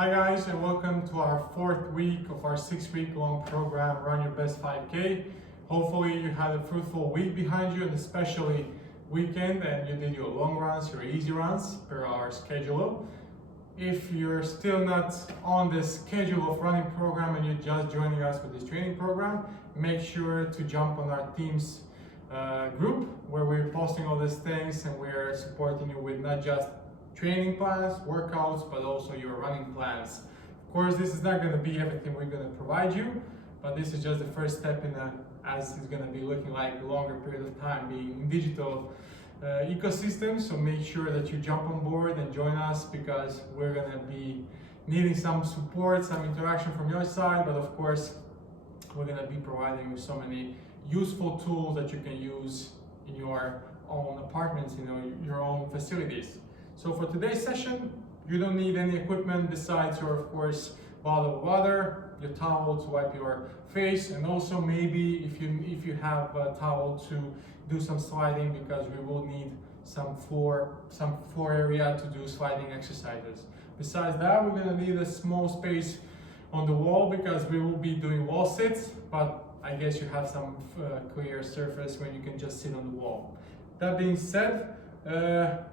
Hi guys, and welcome to our fourth week of our 6-week long program, Run Your Best 5K. Hopefully you had a fruitful week behind you, and especially weekend, and you did your long runs, your easy runs per our schedule. If you're still not on the schedule of running program and you're just joining us with this training program, make sure to jump on our Teams group where we're posting all these things and we're supporting you with not just training plans, workouts, but also your running plans. Of course, this is not going to be everything we're going to provide you, but this is just the first step in as it's going to be looking like a longer period of time being in digital ecosystem. So make sure that you jump on board and join us, because we're going to be needing some support, some interaction from your side, but of course we're going to be providing you so many useful tools that you can use in your own apartments, your own facilities. So for today's session, you don't need any equipment besides your, of course, bottle of water, your towel to wipe your face, and also maybe if you have a towel to do some sliding, because we will need some floor area to do sliding exercises. Besides that, we're gonna need a small space on the wall because we will be doing wall sits, but I guess you have some clear surface where you can just sit on the wall. That being said,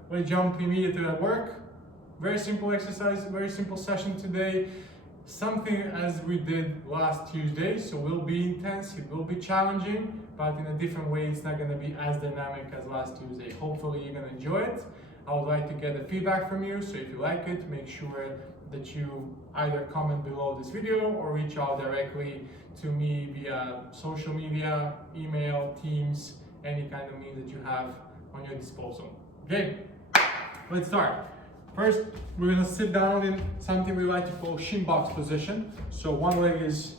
let's jump immediately at work. Very simple exercise, very simple session today. Something as we did last Tuesday, so it will be intense, it will be challenging, but in a different way. It's not going to be as dynamic as last Tuesday. Hopefully you're going to enjoy it. I would like to get the feedback from you, so if you like it, make sure that you either comment below this video or reach out directly to me via social media, email, Teams, any kind of means that you have on your disposal. Okay, let's start. First, we're gonna sit down in something we like to call shin box position. So one leg is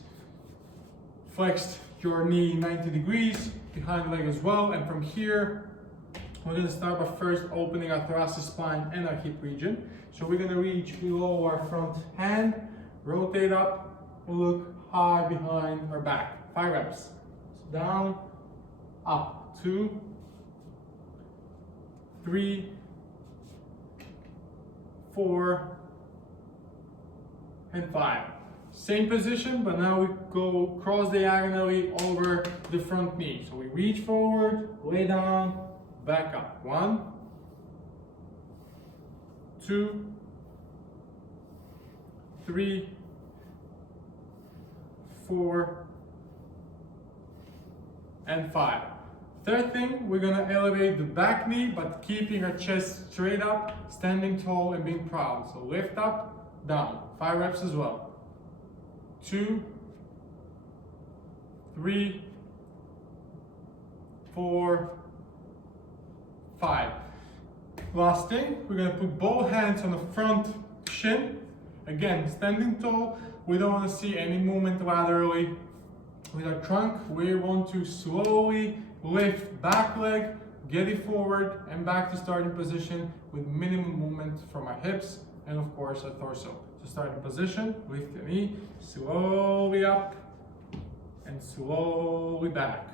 flexed, your knee 90 degrees, behind the leg as well. And from here, we're gonna start by first opening our thoracic spine and our hip region. So we're gonna reach below our front hand, rotate up, look high behind our back. 5 reps. So down, up, 2, 3, 4, and 5. Same position, but now we go cross diagonally over the front knee. So we reach forward, lay down, back up. 1, 2, 3, 4, and 5. Third thing, we're gonna elevate the back knee, but keeping our chest straight up, standing tall and being proud. So lift up, down. 5 reps as well. 2, 3, 4, 5. Last thing, we're gonna put both hands on the front shin. Again, standing tall. We don't want to see any movement laterally with our trunk. We want to slowly lift back leg, get it forward and back to starting position with minimum movement from our hips and of course our torso. So starting position, lift the knee, slowly up and slowly back.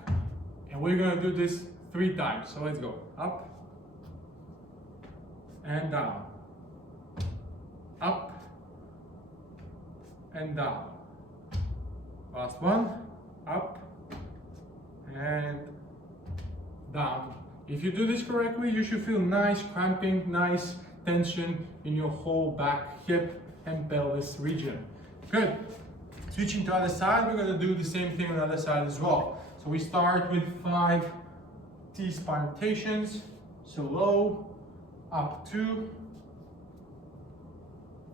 And we're gonna do this 3 times. So let's go. Up and down. Up and down. Last one. Up and down. If you do this correctly, you should feel nice cramping, nice tension in your whole back, hip and pelvis region. Good. Switching to the other side, we're going to do the same thing on the other side as well. So we start with 5 T-spine rotations. So low, up 2,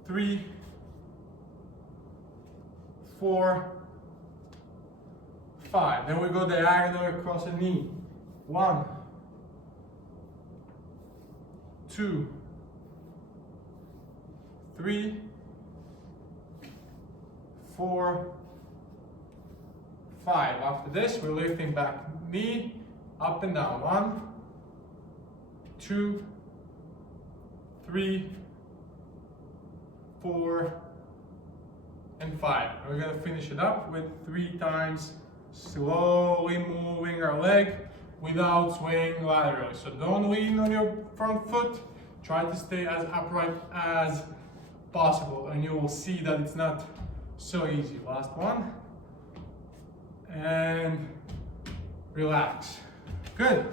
3, 4, 5. Then we go diagonal across the knee. 1, 2, 3, 4, 5. After this, we're lifting back knee, up and down. 1, 2, 3, 4, and 5. And we're going to finish it up with 3 times slowly moving our leg without swaying laterally. So don't lean on your front foot. Try to stay as upright as possible, and you will see that it's not so easy. Last one, and relax. Good.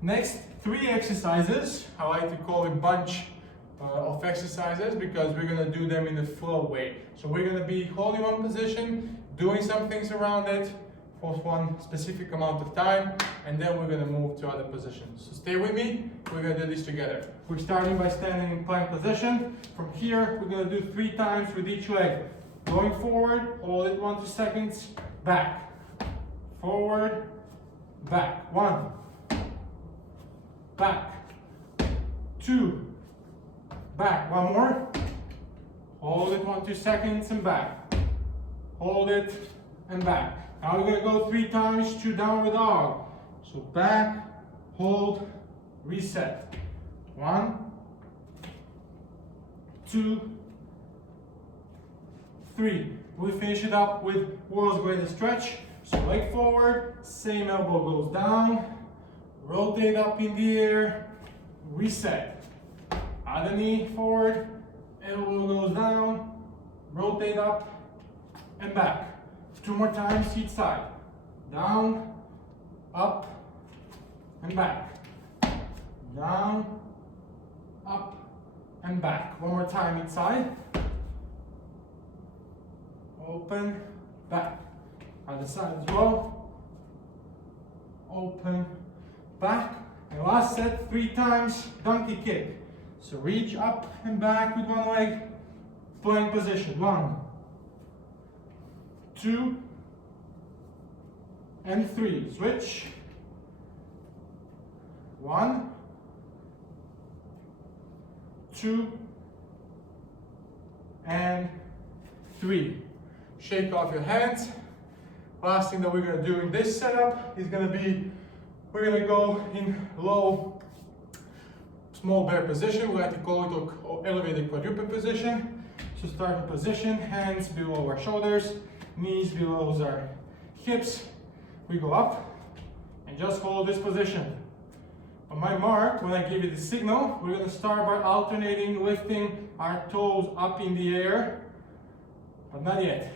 Next 3 exercises, I like to call it bunch of exercises because we're gonna do them in a flow way. So we're gonna be holding one position, doing some things around it for one specific amount of time, and then we're gonna move to other positions. So stay with me, we're gonna do this together. We're starting by standing in plank position. From here, we're gonna do 3 times with each leg. Going forward, hold it 1 to 2 seconds, back, forward, back, 1, back, 2, back, 1 more, hold it 1 to 2 seconds and back, hold it and back. Now we're gonna go 3 times to downward dog. So back, hold, reset. 1, 2, 3. We finish it up with world's greatest stretch. So leg forward, same elbow goes down, rotate up in the air, reset. Other knee forward, elbow goes down, rotate up and back. 2 more times each side. Down, up, and back. Down, up, and back. 1 more time each side. Open, back. Other side as well. Open, back. And last set, 3 times donkey kick. So reach up and back with 1 leg. Plank position. 1, 2, and 3. Switch. 1, 2, and 3. Shake off your hands. Last thing that we're going to do in this setup is going to be, we're going to go in low small bear position. We like to call it or elevated quadruped position. So starting position, hands below our shoulders, knees below our hips. We go up and just hold this position. On my mark, when I give you the signal, we're going to start by alternating, lifting our toes up in the air, but not yet.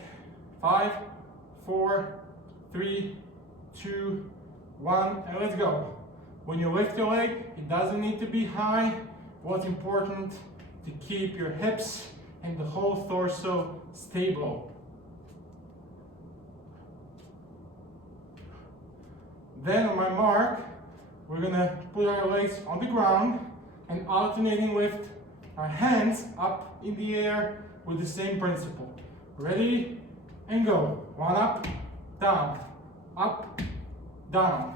5, 4, 3, 2, 1, and let's go. When you lift your leg, it doesn't need to be high. What's important to keep your hips and the whole torso stable. Then on my mark, we're gonna put our legs on the ground and alternating lift our hands up in the air with the same principle. Ready? And go. 1 up, down, up, down.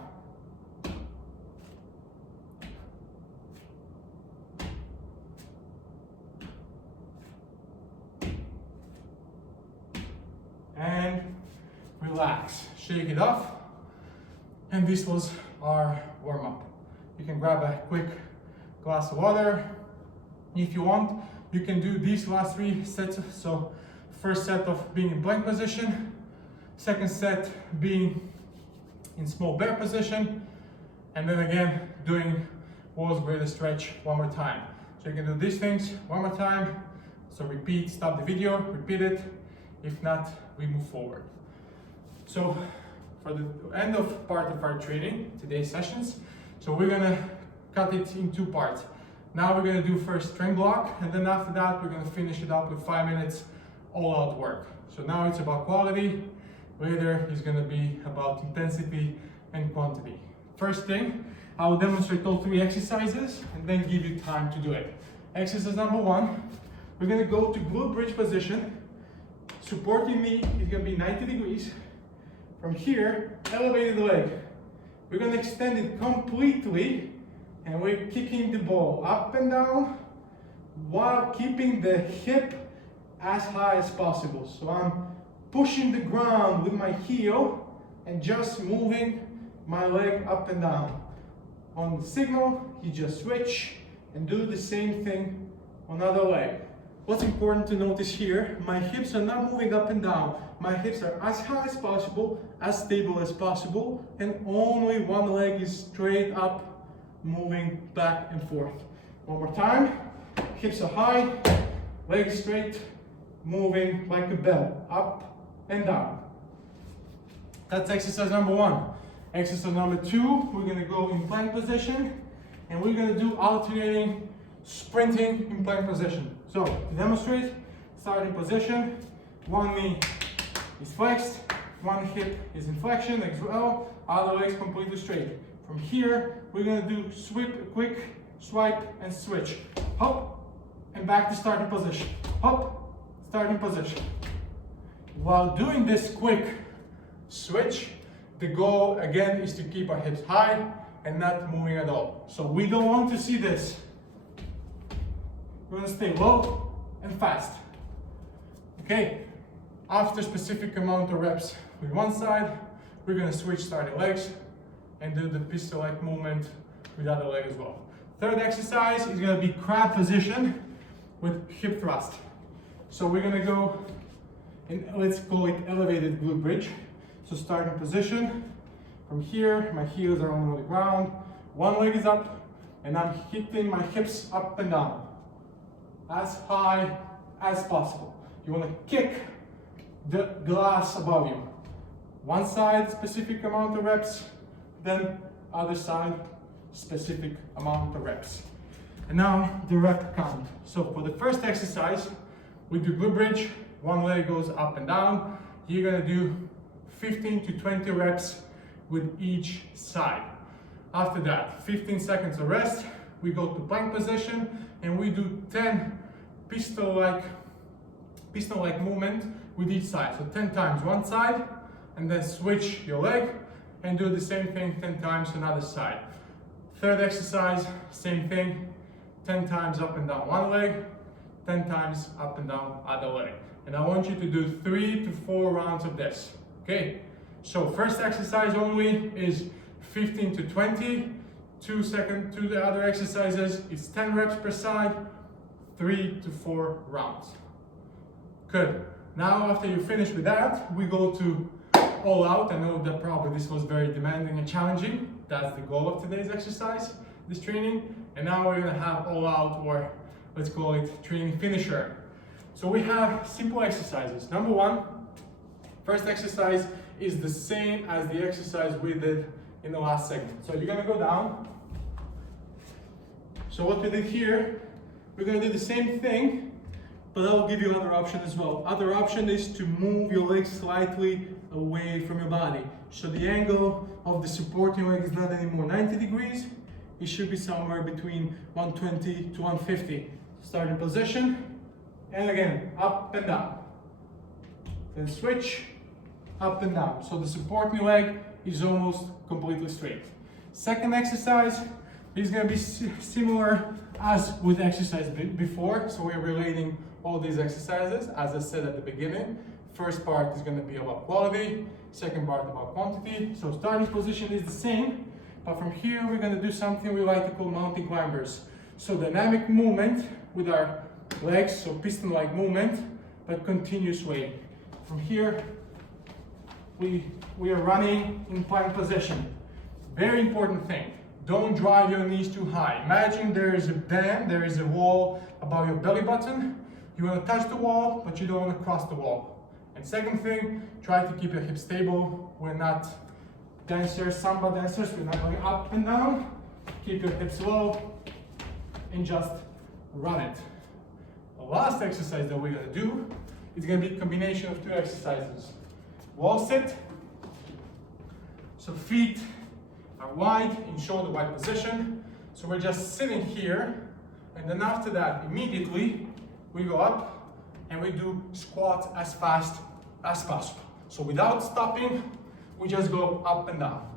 And relax. Shake it off. And this was our warm-up. You can grab a quick glass of water. If you want, you can do these last 3 sets. So first set of being in plank position, second set being in small bear position, and then again doing world's greatest stretch 1 more time. So you can do these things 1 more time. So repeat, stop the video, repeat it. If not, we move forward. So for the end of part of our training, today's sessions, so we're gonna cut it in 2 parts. Now we're gonna do first strength block, and then after that we're gonna finish it up with 5 minutes all out work. So now it's about quality, later is gonna be about intensity and quantity. First thing, I will demonstrate all 3 exercises and then give you time to do it. Exercise number 1, we're gonna go to glute bridge position. Supporting knee is gonna be 90 degrees. From here, elevated leg. We're gonna extend it completely and we're kicking the ball up and down while keeping the hip as high as possible. So I'm pushing the ground with my heel and just moving my leg up and down. On the signal, you just switch and do the same thing on other leg. What's important to notice here, my hips are not moving up and down. My hips are as high as possible, as stable as possible, and only one leg is straight up, moving back and forth. 1 more time, hips are high, legs straight, moving like a bell, up and down. That's exercise number 1. Exercise number 2, we're gonna go in plank position, and we're gonna do alternating sprinting in plank position. So to demonstrate, starting position, one knee is flexed, one hip is in flexion as well, other legs completely straight. From here, we're gonna do quick swipe and switch. Hop, and back to starting position. Hop, starting position. While doing this quick switch, the goal again is to keep our hips high and not moving at all. So we don't want to see this. We're gonna stay low and fast. Okay, after specific amount of reps with one side, we're gonna switch starting legs and do the pistol-like movement with the other leg as well. Third exercise is gonna be crab position with hip thrust. So we're gonna go in, let's call it elevated glute bridge. So starting position, from here, my heels are on the ground, one leg is up, and I'm hitting my hips up and down, as high as possible. You wanna kick the glass above you. One side, specific amount of reps, then other side, specific amount of reps. And now the rep count. So for the first exercise, we do glute bridge, one leg goes up and down. You're gonna do 15 to 20 reps with each side. After that, 15 seconds of rest, we go to plank position and we do 10 pistol-like movement with each side. So 10 times one side, and then switch your leg and do the same thing 10 times another side. Third exercise, same thing, 10 times up and down one leg, 10 times up and down other leg. And I want you to do 3 to 4 rounds of this. Okay, so first exercise only is 15 to 20. To the other exercises, it's 10 reps per side, 3 to 4 rounds. Good. Now after you finish with that, we go to all out. I know that probably this was very demanding and challenging. That's the goal of today's exercise, this training. And now we're gonna have all out, or let's call it training finisher. So we have simple exercises. Number 1, first exercise is the same as the exercise we did in the last segment. So you're gonna go down. So what we did here, we're gonna do the same thing, but I'll give you another option as well. Other option is to move your legs slightly away from your body. So the angle of the supporting leg is not anymore 90 degrees. It should be somewhere between 120 to 150. Starting position, and again, up and down. Then switch, up and down. So the supporting leg is almost completely straight. Second exercise is going to be similar as with exercise before. So we're relating all these exercises, as I said at the beginning. First part is going to be about quality, second part about quantity. So starting position is the same, but from here we're going to do something we like to call mountain climbers. So dynamic movement with our legs, so piston-like movement, but continuous way. From here, we are running in plank position. Very important thing, don't drive your knees too high. Imagine there is a dam, there is a wall above your belly button. You want to touch the wall, but you don't want to cross the wall. And second thing, try to keep your hips stable. We're not dancers, samba dancers, we're not going up and down. Keep your hips low and just run it. The last exercise that we're going to do is going to be a combination of 2 exercises. Wall sit, so feet are wide in shoulder wide position. So we're just sitting here, and then after that, immediately we go up and we do squats as fast as possible. So without stopping, we just go up and down.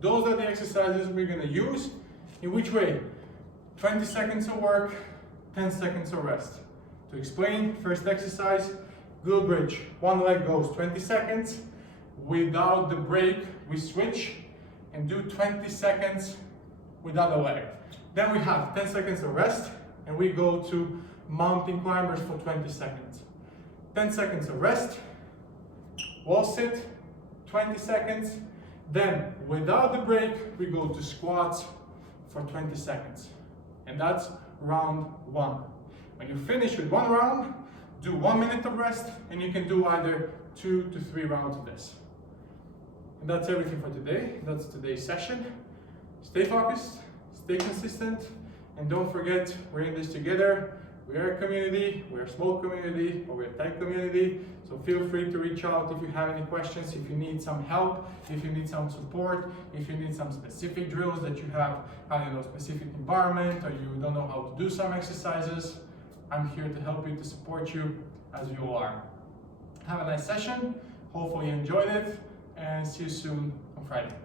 Those are the exercises we're gonna use. In which way? 20 seconds of work, 10 seconds of rest. To explain, first exercise, glute bridge. One leg goes 20 seconds. Without the break, we switch and do 20 seconds with other leg. Then we have 10 seconds of rest, and we go to mountain climbers for 20 seconds. 10 seconds of rest, wall sit, 20 seconds. Then, without the break, we go to squats for 20 seconds. And that's round 1. When you finish with one round, do 1 minute of rest, and you can do either 2 to 3 rounds of this. And that's everything for today. That's today's session. Stay focused, stay consistent, and don't forget, we're in this together. We are a community, we're a small community, but we're a tight community. So feel free to reach out if you have any questions, if you need some help, if you need some support, if you need some specific drills that you have in a specific environment, or you don't know how to do some exercises. I'm here to help you, to support you as you are. Have a nice session. Hopefully you enjoyed it, and see you soon on Friday.